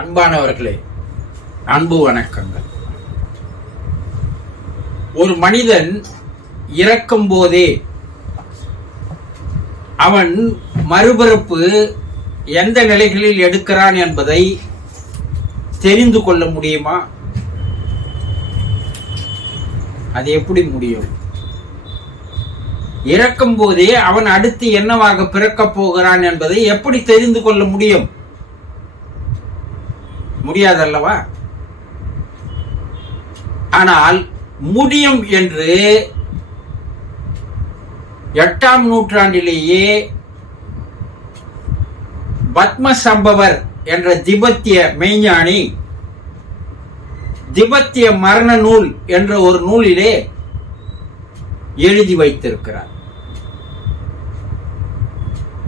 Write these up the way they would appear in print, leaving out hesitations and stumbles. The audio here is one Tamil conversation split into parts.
அன்பானவர்களே, அன்பு வணக்கங்கள். ஒரு மனிதன் இறக்கும் போதே அவன் மறுபிறப்பு எந்த நிலைகளில் எடுக்கிறான் என்பதை தெரிந்து கொள்ள முடியுமா? அது எப்படி முடியும்? இறக்கும் போதே அவன் அடுத்து என்னவாக பிறக்கப் போகிறான் என்பதை எப்படி தெரிந்து கொள்ள முடியும்? முடியாதல்லவா? ஆனால் முடியும் என்று 8ஆம் நூற்றாண்டிலேயே பத்மசம்பவர் என்ற திபெத்திய மெய்ஞானி திபெத்திய மரண நூல் என்ற ஒரு நூலிலே எழுதி வைத்திருக்கிறார்.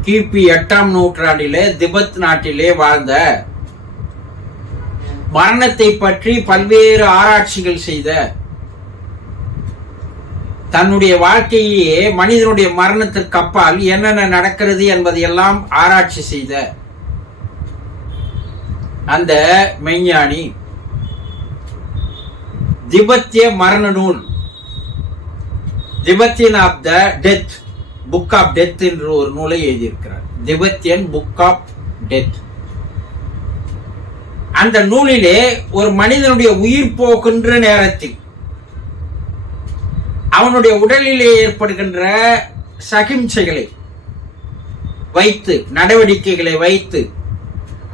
கிபி 8ஆம் நூற்றாண்டிலே திபெத் நாட்டிலே வாழ்ந்த, மரணத்தை பற்றி பல்வேறு ஆராய்ச்சிகள் செய்த, தன்னுடைய வாழ்க்கையே மனிதனுடைய மரணத்திற்கு அப்பால் என்னென்ன நடக்கிறது என்பதையெல்லாம் ஆராய்ச்சி செய்த அந்த மெய்ஞானி திபெத்திய மரண நூல், Tibetan of the death, book of death என்று ஒரு நூலை எழுதியிருக்கிறார். Tibetan book of death. அந்த நூலிலே ஒரு மனிதனுடைய உயிர் போகின்ற நேரத்தில் அவனுடைய உடலிலே ஏற்படுகின்ற சகிம்சைகளை வைத்து, நடவடிக்கைகளை வைத்து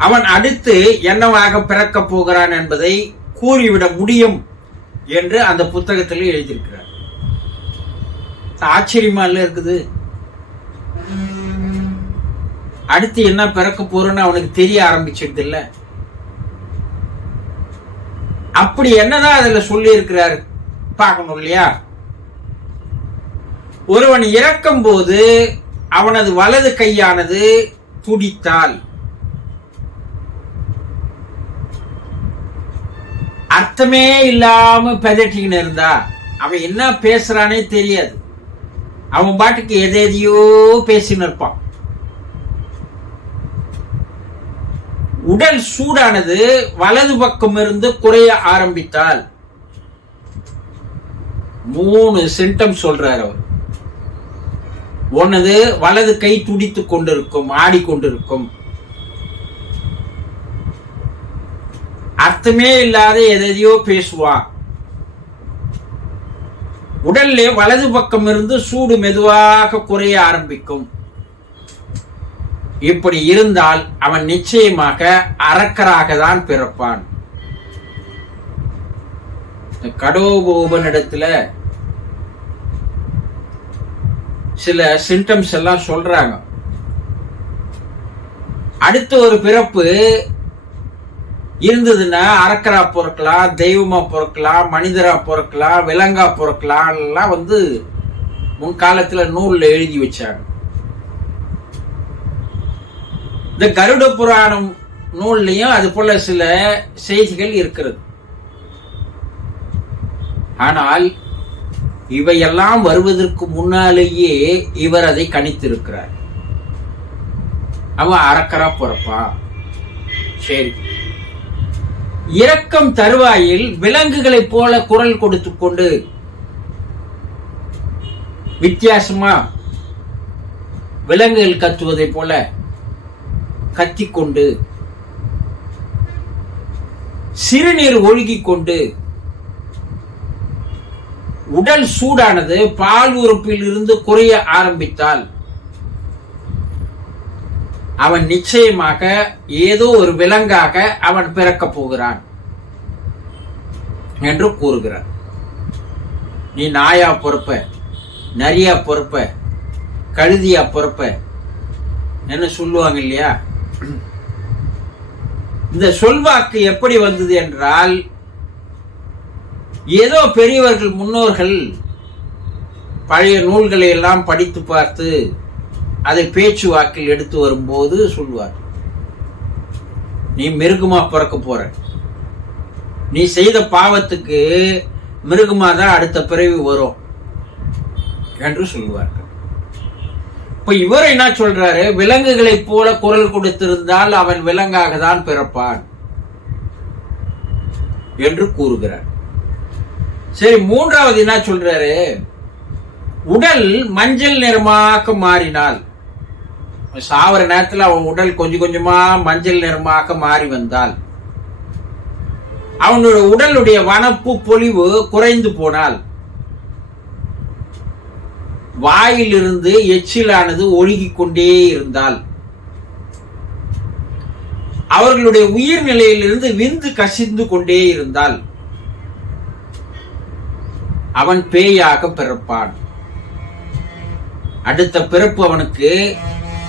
அவன் அடுத்து என்னவாக பிறக்கப் போகிறான் என்பதை கூறிவிட முடியும் என்று அந்த புத்தகத்தில் எழுதியிருக்கிறார். ஆச்சரியமா இல்ல இருக்குது? அடுத்து என்ன பிறக்க போறன்னு அவனுக்கு தெரிய ஆரம்பிச்சிடுது இல்ல? அப்படி என்னதான் அதுல சொல்லி இருக்கிறார் பார்க்கணும் இல்லையா? ஒருவன் இறக்கும் போது அவனது வலது கையானது துடித்தால், அர்த்தமே இல்லாம பெதட்டின்னு இருந்தா, அவன் என்ன பேசுறானே தெரியாது. அவன் பாட்டுக்கு எதையோ பேசின்னு இருப்பான். உடல் சூடானது வலது பக்கம் இருந்து குறைய ஆரம்பித்தால் 3 சிம்டம் சொல்றார் அவர். ஒன்னது, வலது கை துடித்துக் கொண்டிருக்கும், ஆடிக்கொண்டிருக்கும். அர்த்தமே இல்லாத எதையோ பேசுவான். உடல்ல வலது பக்கம் இருந்து சூடு மெதுவாக குறைய ஆரம்பிக்கும். இப்படி இருந்தால் அவன் நிச்சயமாக அரக்கராக தான் பிறப்பான். கடோபோபனிடத்துல சில சிம்டம்ஸ் எல்லாம் சொல்றாங்க. அடுத்த ஒரு பிறப்பு இருந்ததுன்னா அரக்கரா பிறக்கலாம், தெய்வமா பிறக்கலாம், மனிதரா பிறக்கலாம், விலங்கா பிறக்கலாம் எல்லாம் முன்காலத்துல நூல்ல எழுதி வச்சாங்க. இந்த கருட புராணம் நூல்லையும் அது போல சில செய்திகள் இருக்கிறது. ஆனால் இவையெல்லாம் வருவதற்கு முன்னாலேயே இவர் அதை கணித்திருக்கிறார். அவன் அரக்கரா பிறப்பான். சரி, இறக்கம் தருவாயில் விலங்குகளைப் போல குரல் கொடுத்து கொண்டு வித்தியாசமா விலங்குகள் கத்துவதை போல கத்திக்கொண்டு, சிறுநீர் ஒழுகிக் கொண்டு, உடல் சூடானது பால் உறுப்பில் இருந்து குறைய ஆரம்பித்தால் அவன் நிச்சயமாக ஏதோ ஒரு விலங்காக அவன் பிறக்கப் போகிறான் என்று கூறுகிறார். நீ நாயா பொறுப்ப, நரியா பொறுப்ப, கழுதியா பொறுப்ப என்ன சொல்லுவாங்க இல்லையா? இந்த சொல்வாக்கு எப்படி வந்தது என்றால், ஏதோ பெரியவர்கள், முன்னோர்கள் பழைய நூல்களை எல்லாம் படித்து பார்த்து அதை பேச்சு வாக்கில் எடுத்து வரும்போது சொல்வார், நீ மிருகமா பிறக்க போற, நீ செய்த பாவத்துக்கு மிருகமா தான் அடுத்த பிறவி வரும் என்று சொல்லுவார்கள். இப்ப இவர் என்ன சொல்றாரு? விலங்குகளைப் போல குரல் கொடுத்திருந்தால் அவன் விலங்காக தான் பிறப்பான். என்று கூறுகிறார். சரி, மூன்றாவது என்ன சொல்றாரு? உடல் மஞ்சள் நிறமாக மாறினால், சாவர நேரத்தில் அவன் உடல் கொஞ்சம் கொஞ்சமா மஞ்சள் நிறமாக மாறி வந்தால், அவனுடைய உடலுடைய வனப்பு பொலிவு குறைந்து போனால், வாயிலிருந்து எச்சிலானது ஒழுகிக் கொண்டே இருந்தால், அவர்களுடைய உயிர் நிலையிலிருந்து விந்து கசிந்து கொண்டே இருந்தால், அவன் பேயாக பிறப்பான். அடுத்த பிறப்பு அவனுக்கு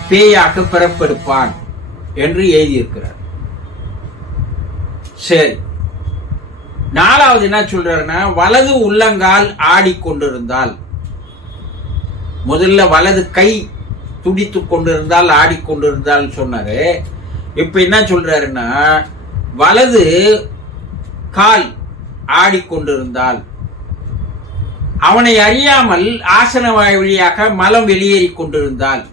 பேயாக பிறப்பெடுப்பான் என்று எழுதியிருக்கிறார். சரி, நாலாவது என்ன சொல்றாருன்னா, வலது உள்ளங்கால் ஆடிக்கொண்டிருந்தால், முதல்ல வலது கை துடித்துக் கொண்டிருந்தால் ஆடிக்கொண்டிருந்தால் சொன்னாரு. இப்ப என்ன சொல்றாருன்னா, வலது கால் ஆடிக்கொண்டிருந்தால், அவனை அறியாமல் ஆசன வாய் வழியாக மலம் வெளியேறி கொண்டிருந்தால்,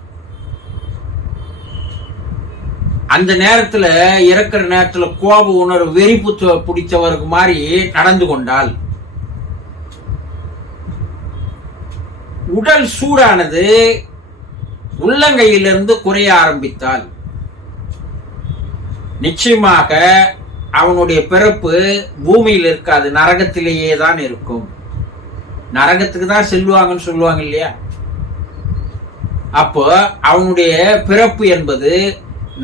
அந்த நேரத்துல இறக்குற நேரத்துல கோப உணர்வு வெறிப்பு பிடிச்சவருக்கு மாதிரி நடந்து கொண்டால், உடல் சூடானது உள்ளங்கையிலிருந்து குறைய ஆரம்பித்தால், நிச்சயமாக அவனுடைய பிறப்பு பூமியில் இருக்காது, நரகத்திலேயே தான் இருக்கும். நரகத்துக்கு தான் செல்வாங்கன்னு சொல்லுவாங்க இல்லையா? அப்போ அவனுடைய பிறப்பு என்பது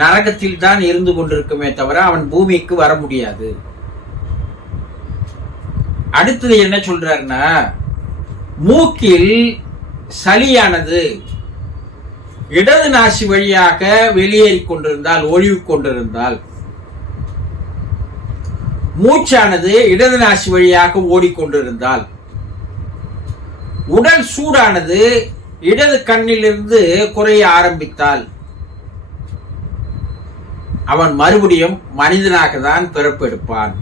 நரகத்தில் தான் இருந்து கொண்டிருக்குமே தவிர அவன் பூமிக்கு வர முடியாது. அடுத்தது என்ன சொல்றாருன்னா, மூக்கில் சளியானது இடது நாசி வழியாக வெளியேறி கொண்டிருந்தால், ஒழிவு கொண்டிருந்தால், மூச்சானது இடது நாசி வழியாக ஓடிக்கொண்டிருந்தால், உடல் சூடானது இடது கண்ணிலிருந்து குறைய ஆரம்பித்தால், அவன் மறுபடியும் மனிதனாக தான் பிறப்பெடுப்பான்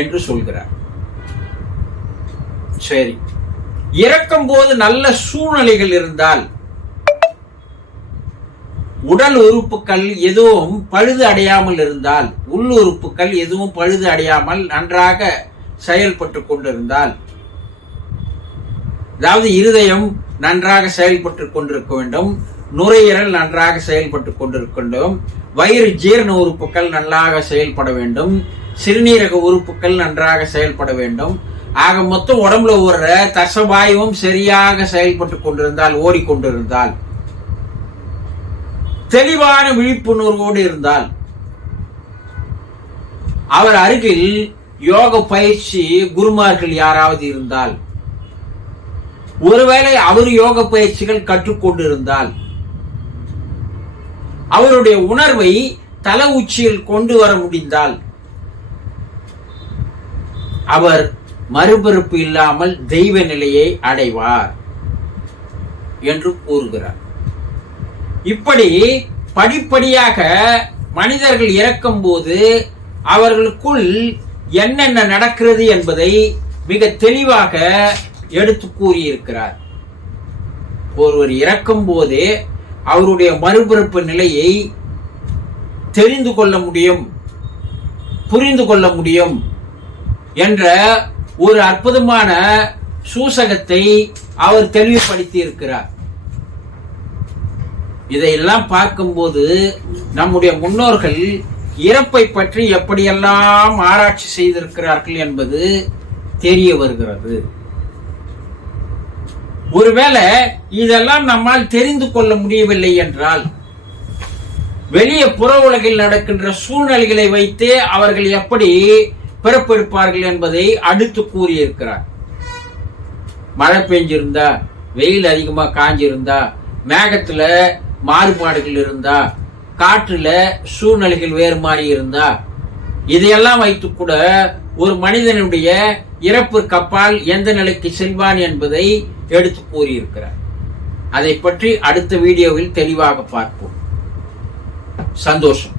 என்று சொல்கிறார். சரி, இறக்கும் போது நல்ல சூழ்நிலைகள் இருந்தால், உடல் உறுப்புகள் எதுவும் பழுது அடையாமல் இருந்தால், உள்ளுறுப்புகள் எதுவும் பழுது அடையாமல் நன்றாக செயல்பட்டு கொண்டிருந்தால், அதாவது இருதயம் நன்றாக செயல்பட்டு கொண்டிருக்க வேண்டும், நுரையீரல் நன்றாக செயல்பட்டு கொண்டிருக்க வேண்டும், வயிறு ஜீரண உறுப்புகள் நன்றாக செயல்பட வேண்டும், சிறுநீரக உறுப்புகள் நன்றாக செயல்பட வேண்டும். ஆக மொத்தம் உடம்புல ஓடுற தசவாயுவும் சரியாக செயல்பட்டு கொண்டிருந்தால், ஓடிக்கொண்டிருந்தால், தெளிவான விழிப்புணர்வோடு இருந்தால், அவர் அருகில் யோக பயிற்சி குருமார்கள் யாராவது இருந்தால், ஒருவேளை அவர் யோக பயிற்சிகள் கற்றுக்கொண்டிருந்தால், அவருடைய உணர்வை தல உச்சியில் கொண்டு வர முடிந்தால், அவர் மறுபிறப்பு இல்லாமல் தெய்வ நிலையை அடைவார் என்று கூறுகிறார். இப்படி படிப்படியாக மனிதர்கள் இறக்கும் போது அவர்களுக்குள் என்னென்ன நடக்கிறது என்பதை மிக தெளிவாக எடுத்து கூறியிருக்கிறார். ஒருவர் இறக்கும் போதே அவருடைய மறுபிறப்பு நிலையை தெரிந்து கொள்ள முடியும், புரிந்து கொள்ள முடியும் என்ற ஒரு அற்புதமான சூசகத்தை அவர் தெளிவுபடுத்தி இருக்கிறார். இதையெல்லாம் பார்க்கும்போது நம்முடைய முன்னோர்கள் இறப்பை பற்றி எப்படியெல்லாம் ஆராய்ச்சி செய்திருக்கிறார்கள் என்பது தெரிய வருகிறது. ஒருவேளை இதெல்லாம் நம்மால் தெரிந்து கொள்ள முடியவில்லை என்றால், வெளியே புற உலகில் நடக்கின்ற சூழ்நிலைகளை வைத்தே அவர்கள் எப்படி பிறப்பெடுப்பார்கள் என்பதை அடுத்து கூறியிருக்கிறார். மழை பெஞ்சிருந்தா, வெயில் அதிகமா காஞ்சிருந்தா, மேகத்துல மாறுபாடுகள் இருந்தா, காற்றுல சூழ்நிலைகள் வேறு மாறி இருந்தா, இதையெல்லாம் வைத்து கூட ஒரு மனிதனுடைய இறப்பிற்கு அப்பால் எந்த நிலைக்கு செல்வான் என்பதை எடுத்து கூறியிருக்கிறார். அதை பற்றி அடுத்த வீடியோவில் தெளிவாக பார்ப்போம். சந்தோஷம்.